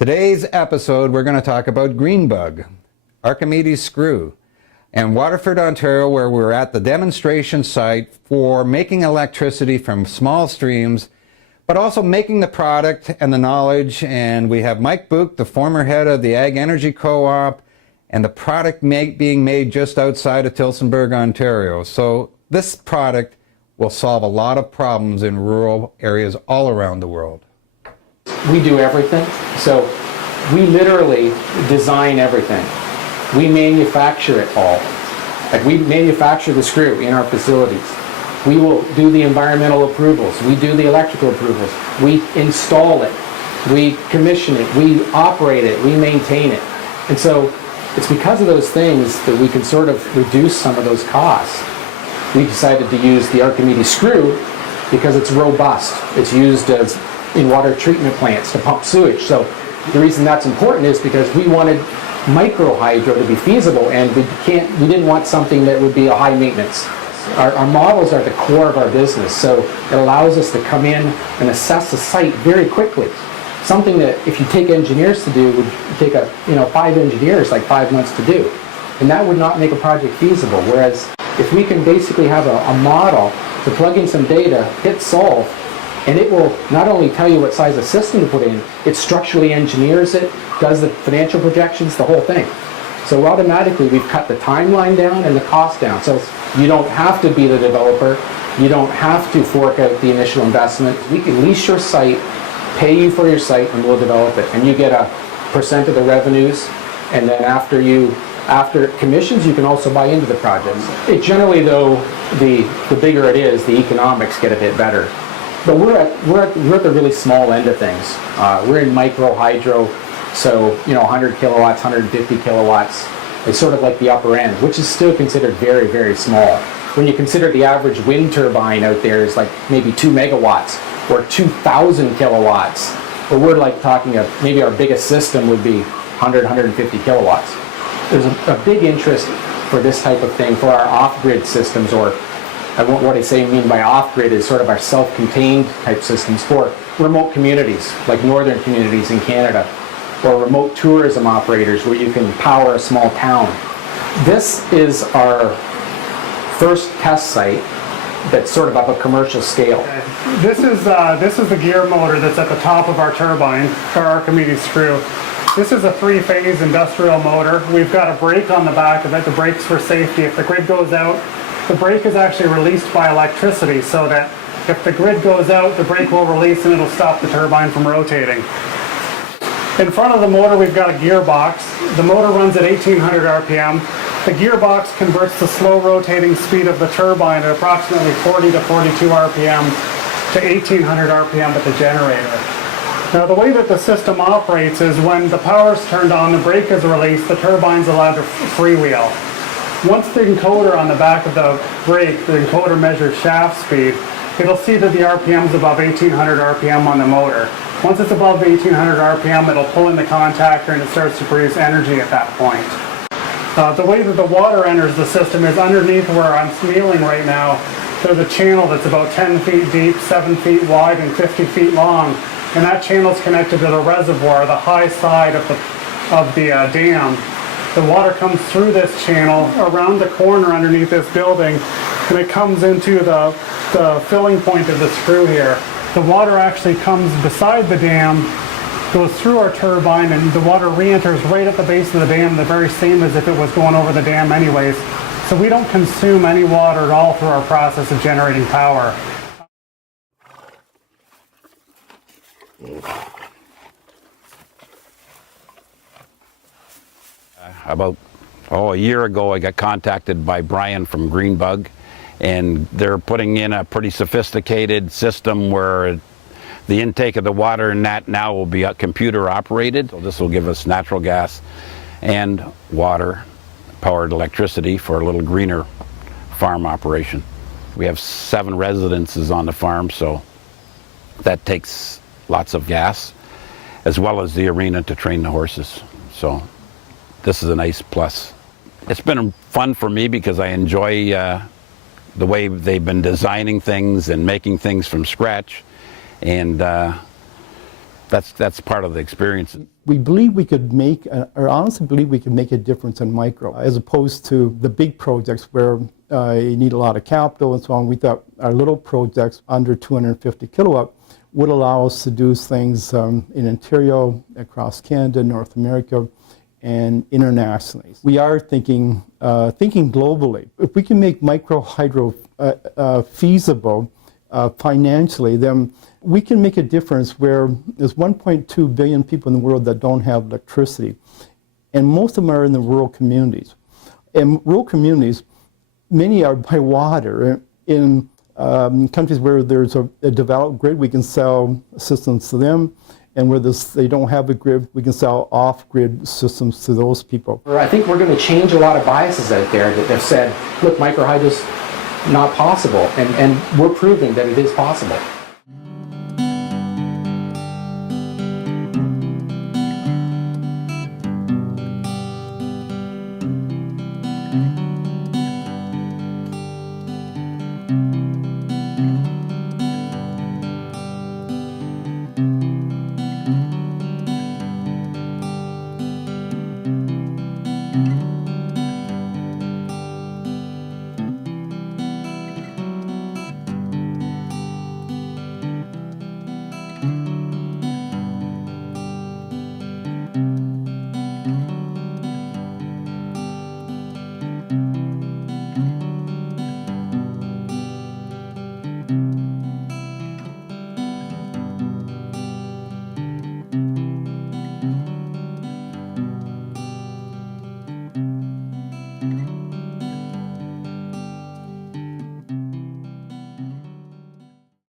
Today's episode, we're going to talk about GreenBug, Archimedes screw, and Waterford, Ontario, where we're at the demonstration site for making electricity from small streams, but also making the product and the knowledge. And we have Mike Book, the former head of the Ag Energy Co-op, and the product being made just outside of Tillsonburg, Ontario. So this product will solve a lot of problems in rural areas all around the world. We do everything. So we literally design everything. We manufacture it all. Like, we manufacture the screw in our facilities. We will do the environmental approvals. We do the electrical approvals. We install it. We commission it. We operate it. We maintain it. And so it's because of those things that we can sort of reduce some of those costs. We decided to use the Archimedes screw because it's robust. It's used as in water treatment plants to pump sewage. So the reason that's important is because we wanted micro hydro to be feasible, and we didn't want something that would be a high maintenance. Our models are the core of our business, so it allows us to come in and assess the site very quickly. Something that if you take engineers to do would take 5 engineers like 5 months to do, and that would not make a project feasible. Whereas if we can basically have a model to plug in some data, hit solve, and it will not only tell you what size of system to put in, it structurally engineers it, does the financial projections, the whole thing. So automatically we've cut the timeline down and the cost down. So you don't have to be the developer. You don't have to fork out the initial investment. We can lease your site, pay you for your site, and we'll develop it. And you get a % of the revenues. And then after commissions, you can also buy into the projects. It generally, though, the bigger it is, the economics get a bit better. But we're at the really small end of things. We're in micro hydro, so 100 kilowatts, 150 kilowatts. It's sort of like the upper end, which is still considered very, very small. When you consider the average wind turbine out there is like maybe 2 megawatts or 2,000 kilowatts. But we're like talking maybe our biggest system would be 100, 150 kilowatts. There's a big interest for this type of thing for our off-grid systems, or what I mean by off-grid is sort of our self-contained type systems for remote communities, like northern communities in Canada, or remote tourism operators where you can power a small town. This is our first test site that's sort of of a commercial scale. This is the gear motor that's at the top of our turbine, our Archimedes screw. This is a 3-phase industrial motor. We've got a brake on the back of it. The brake's for safety. If the grid goes out, the brake is actually released by electricity, so that if the grid goes out, the brake will release and it'll stop the turbine from rotating. In front of the motor, we've got a gearbox. The motor runs at 1800 RPM. The gearbox converts the slow rotating speed of the turbine at approximately 40 to 42 RPM to 1800 RPM at the generator. Now, the way that the system operates is when the power's turned on, the brake is released, the turbine's allowed to freewheel. Once the encoder on the back of the brake, the encoder measures shaft speed, it'll see that the RPM is above 1800 RPM on the motor. Once it's above 1800 RPM, it'll pull in the contactor and it starts to produce energy at that point. The way that the water enters the system is underneath where I'm kneeling right now. There's a channel that's about 10 feet deep, 7 feet wide, and 50 feet long. And that channel is connected to the reservoir, the high side of the dam. The water comes through this channel around the corner underneath this building, and it comes into the filling point of the screw here. The water actually comes beside the dam, goes through our turbine, and the water re-enters right at the base of the dam, the very same as if it was going over the dam anyways. So we don't consume any water at all through our process of generating power. About a year ago, I got contacted by Brian from GreenBug, and they're putting in a pretty sophisticated system where the intake of the water in that now will be computer operated. So this will give us natural gas and water powered electricity for a little greener farm operation. We have 7 residences on the farm, so that takes lots of gas, as well as the arena to train the horses. So this is a nice plus. It's been fun for me because I enjoy the way they've been designing things and making things from scratch. And that's part of the experience. We believe we could make, or honestly believe we could make a difference in micro, as opposed to the big projects where you need a lot of capital and so on. We thought our little projects under 250 kilowatt would allow us to do things in Ontario, across Canada, North America, and internationally. We are thinking globally. If we can make micro hydro feasible financially, then we can make a difference where there's 1.2 billion people in the world that don't have electricity, and most of them are in the rural communities. In rural communities, many are by water. In countries where there's a developed grid, we can sell systems to them, and where they don't have a grid, we can sell off-grid systems to those people. I think we're going to change a lot of biases out there that have said, look, microhydro's not possible, and we're proving that it is possible.